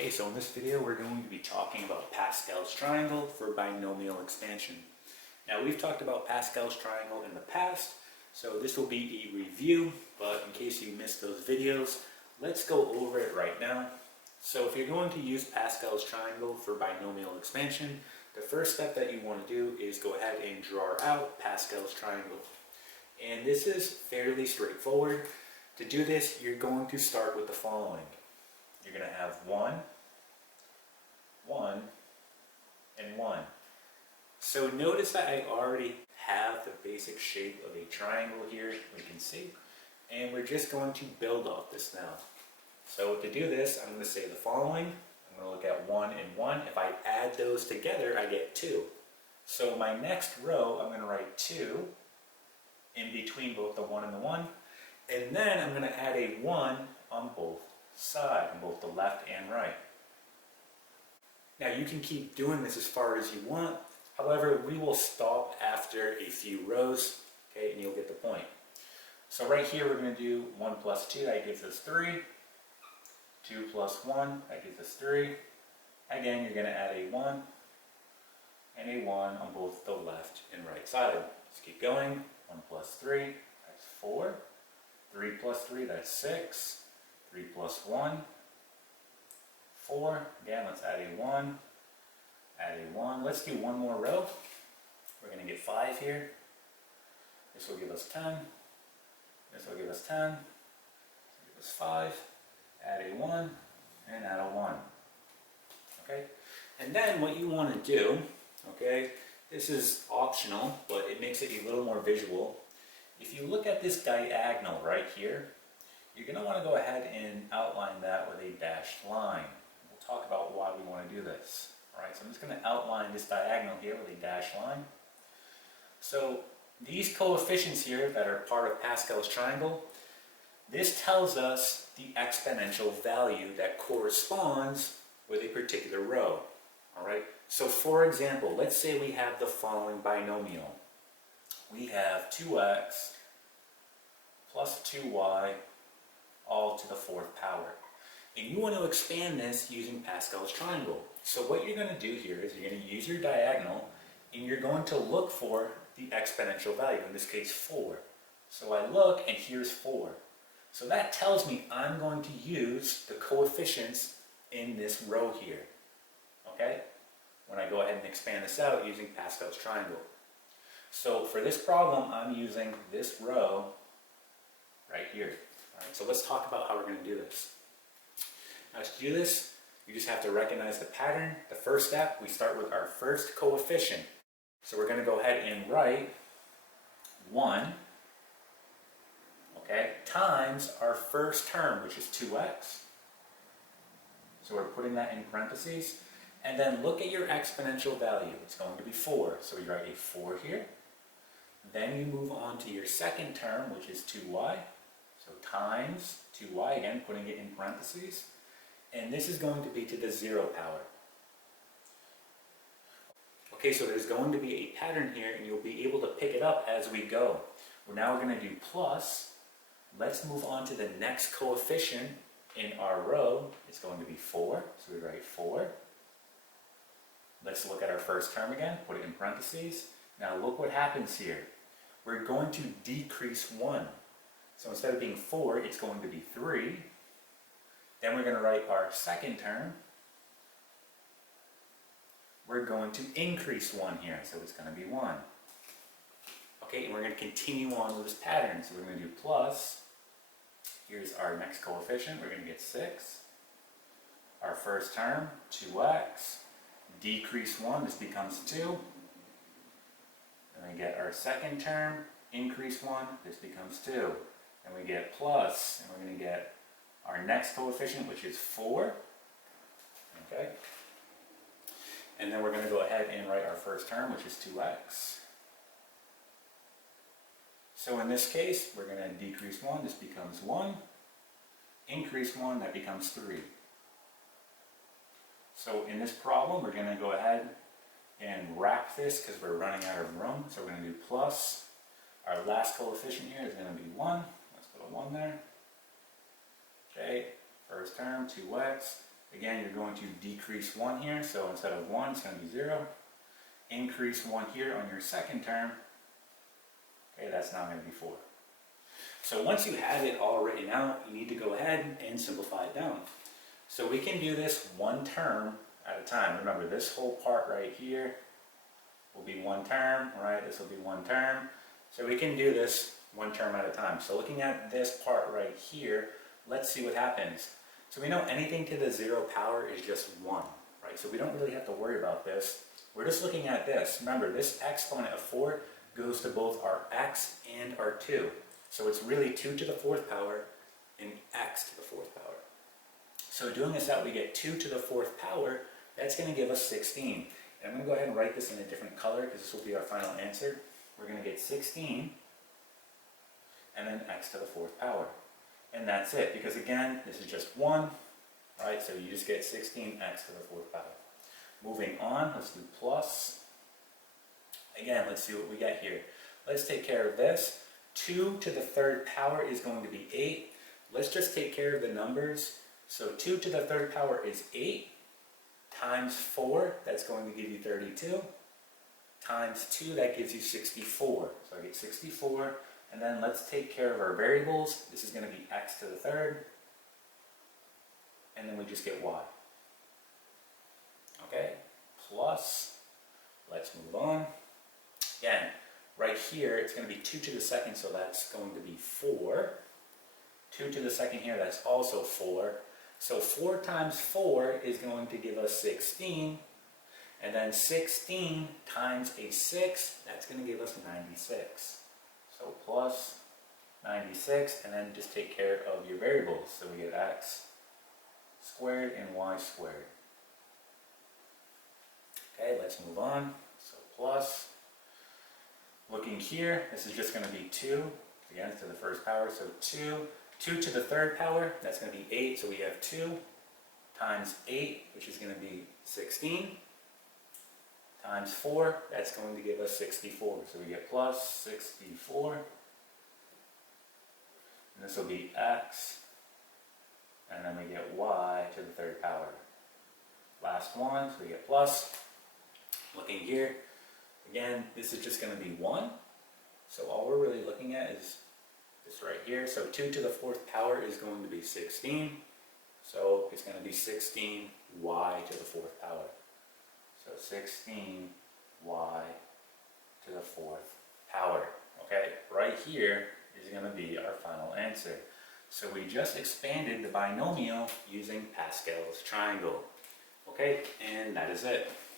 Okay, so in this video we're going to be talking about Pascal's triangle for binomial expansion. Now we've talked about Pascal's triangle in the past, so this will be a review, but in case you missed those videos, let's go over it right now. So if you're going to use Pascal's triangle for binomial expansion, the first step that you want to do is go ahead and draw out Pascal's triangle. And this is fairly straightforward. To do this, you're going to start with the following. You're going to have 1, 1, and 1. So notice that I already have the basic shape of a triangle here, we can see, and we're just going to build off this now. So to do this, I'm going to say the following. I'm going to look at 1 and 1. If I add those together, I get 2. So my next row, I'm going to write 2 in between both the 1 and the 1, and then I'm going to add a 1 on both sides, on both the left and right. Now you can keep doing this as far as you want. However, we will stop after a few rows, okay, and you'll get the point. So right here we're going to do 1 plus 2, that gives us 3. 2 plus 1, that gives us 3. Again, you're going to add a 1 and a 1 on both the left and right side. Let's keep going. 1 plus 3, that's 4. 3 plus 3, that's 6. 3 plus 1, 4. Again, let's add a 1. Add a 1. Let's do one more row. We're going to get 5 here. This will give us 10. This will give us 10. This will give us 5. Add a 1 and add a 1. Okay? And then what you want to do, okay, this is optional, but it makes it a little more visual. If you look at this diagonal right here, you're going to want to go ahead and outline that with a dashed line. We'll talk about why we want to do this. Alright, so I'm just going to outline this diagonal here with a dashed line. So these coefficients here that are part of Pascal's triangle, this tells us the exponential value that corresponds with a particular row. Alright, so for example, let's say we have the following binomial. We have 2x plus 2y all to the 4th power. And you want to expand this using Pascal's triangle. So what you're going to do here is you're going to use your diagonal and you're going to look for the exponential value, in this case 4. So I look and here's 4. So that tells me I'm going to use the coefficients in this row here. Okay? When I go ahead and expand this out using Pascal's triangle. So for this problem, I'm using this row right here. All right, so let's talk about how we're going to do this. Now to do this, you just have to recognize the pattern. The first step, we start with our first coefficient. So we're going to go ahead and write 1, okay, times our first term, which is 2x. So we're putting that in parentheses. And then look at your exponential value. It's going to be 4. So we write a 4 here. Then you move on to your second term, which is 2y. So times 2y, again, putting it in parentheses. And this is going to be to the 0 power. Okay, so there's going to be a pattern here, and you'll be able to pick it up as we go. We're now going to do plus. Let's move on to the next coefficient in our row. It's going to be 4. So we write 4. Let's look at our first term again, put it in parentheses. Now look what happens here. We're going to decrease 1. So instead of being 4, it's going to be 3. Then we're going to write our second term. We're going to increase 1 here, so it's going to be 1. Okay, and we're going to continue on with this pattern. So we're going to do plus. Here's our next coefficient. We're going to get 6. Our first term, 2x. Decrease 1, this becomes 2. Then we get our second term, increase 1, this becomes 2. And we get plus, and we're going to get our next coefficient, which is 4. Okay? And then we're going to go ahead and write our first term, which is 2x. So in this case, we're going to decrease 1, this becomes 1. Increase 1, that becomes 3. So in this problem, we're going to go ahead and wrap this because we're running out of room. So we're going to do plus. Our last coefficient here is going to be 1. Let's put a 1 there. Okay, first term, 2x. Again, you're going to decrease 1 here, so instead of 1, it's going to be 0. Increase 1 here on your second term. Okay, that's now going to be 4. So once you have it all written out, you need to go ahead and simplify it down. So we can do this one term at a time. Remember, this whole part right here will be one term, right? This will be one term. So we can do this one term at a time. So looking at this part right here, let's see what happens. So we know anything to the 0 power is just 1, right? So we don't really have to worry about this. We're just looking at this. Remember, this exponent of 4 goes to both our x and our 2. So it's really 2 to the 4th power and x to the 4th power. So doing this out, we get 2 to the 4th power. That's going to give us 16. And I'm going to go ahead and write this in a different color because this will be our final answer. We're going to get 16 and then x to the 4th power. And that's it, because again, this is just 1, right? So you just get 16x to the 4th power. Moving on, let's do plus. Again, let's see what we get here. Let's take care of this. 2 to the 3rd power is going to be 8. Let's just take care of the numbers. So 2 to the 3rd power is 8 times 4, that's going to give you 32. Times 2, that gives you 64. So I get 64. And then let's take care of our variables. This is going to be x to the 3rd. And then we just get y. Okay, plus, let's move on. Again, right here, it's going to be 2 to the 2nd, so that's going to be 4. 2 to the 2nd here, that's also 4. So 4 times 4 is going to give us 16. And then 16 times a 6, that's going to give us 96. So plus 96, and then just take care of your variables. So we get x squared and y squared. Okay, let's move on. So plus, looking here, this is just going to be 2, again, to the 1st power. So 2 to the 3rd power, that's going to be 8. So we have 2 times 8, which is going to be 16. Times 4, that's going to give us 64. So we get plus 64. And this will be x. And then we get y to the 3rd power. Last one, so we get plus. Looking here, again, this is just going to be 1. So all we're really looking at is this right here. So 2 to the 4th power is going to be 16. So it's going to be 16y to the 4th power. So 16y to the 4th power. Okay, right here is going to be our final answer. So we just expanded the binomial using Pascal's triangle. Okay, and that is it.